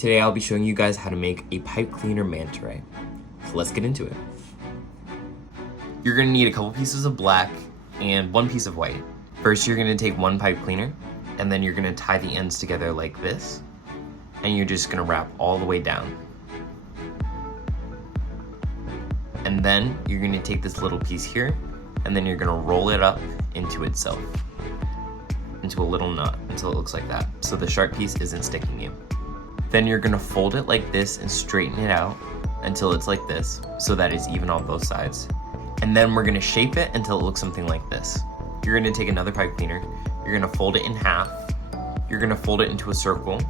Today I'll be showing you guys how to make a Pipecleaner Manta Ray. So let's get into it. You're gonna need a couple pieces of black and one piece of white. First, you're gonna take one pipe cleaner and then you're gonna tie the ends together like this, and you're just gonna wrap all the way down. And then you're gonna take this little piece here and then you're gonna roll it up into itself, into a little knot until it looks like that, so the sharp piece isn't sticking you. Then you're gonna fold it like this and straighten it out until it's like this, so that it's even on both sides. And then we're gonna shape it until it looks something like this. You're gonna take another pipe cleaner, you're gonna fold it in half, you're gonna fold it into a circle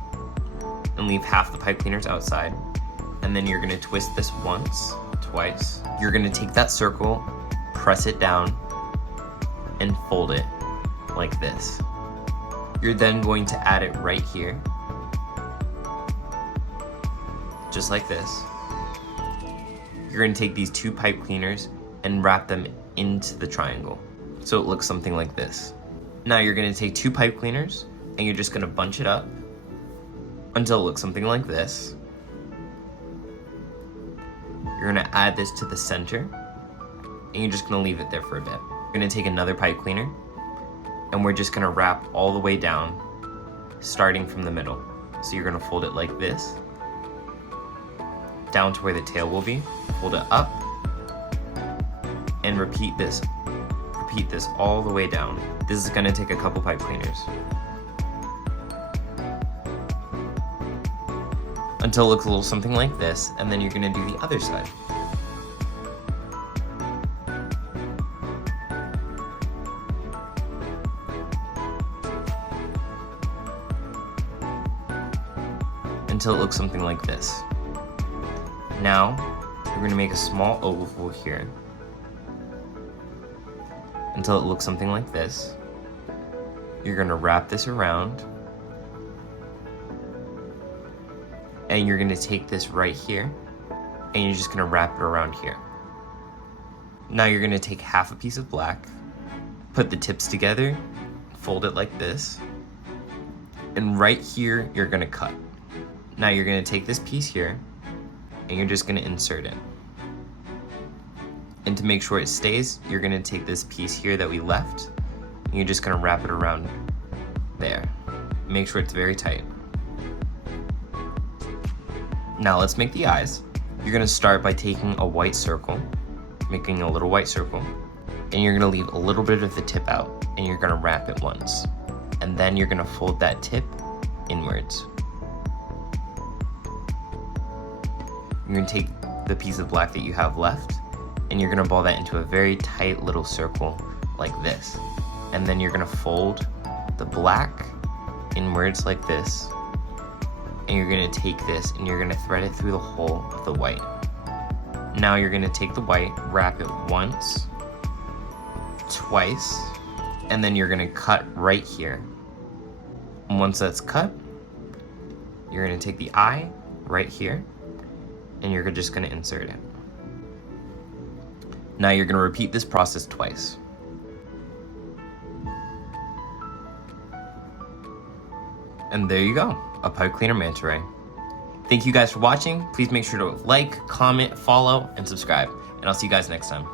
and leave half the pipe cleaners outside. And then you're gonna twist this once, twice. You're gonna take that circle, press it down, and fold it like this. You're then going to add it right here, just like this. You're gonna take these two pipe cleaners and wrap them into the triangle, so it looks something like this. Now you're gonna take two pipe cleaners and you're just gonna bunch it up until it looks something like this. You're gonna add this to the center and you're just gonna leave it there for a bit. You're gonna take another pipe cleaner and we're just gonna wrap all the way down, starting from the middle. So you're gonna fold it like this, down to where the tail will be, fold it up, and repeat this all the way down. This is gonna take a couple pipe cleaners until it looks a little something like this, and then you're gonna do the other side. Until it looks something like this. Now, you're gonna make a small oval here until it looks something like this. You're gonna wrap this around and you're gonna take this right here and you're just gonna wrap it around here. Now you're gonna take half a piece of black, put the tips together, fold it like this, and right here you're gonna cut. Now you're gonna take this piece here and you're just gonna insert it. And to make sure it stays, you're gonna take this piece here that we left and you're just gonna wrap it around there. Make sure it's very tight. Now let's make the eyes. You're gonna start by taking a white circle, making a little white circle, and you're gonna leave a little bit of the tip out and you're gonna wrap it once. And then you're gonna fold that tip inwards. You're gonna take the piece of black that you have left and you're gonna ball that into a very tight little circle like this. And then you're gonna fold the black inwards like this. And you're gonna take this and you're gonna thread it through the hole of the white. Now you're gonna take the white, wrap it once, twice, and then you're gonna cut right here. And once that's cut, you're gonna take the eye right here and you're just gonna insert it. Now you're gonna repeat this process twice. And there you go, a Pipecleaner Manta Ray. Thank you guys for watching. Please make sure to like, comment, follow, and subscribe. And I'll see you guys next time.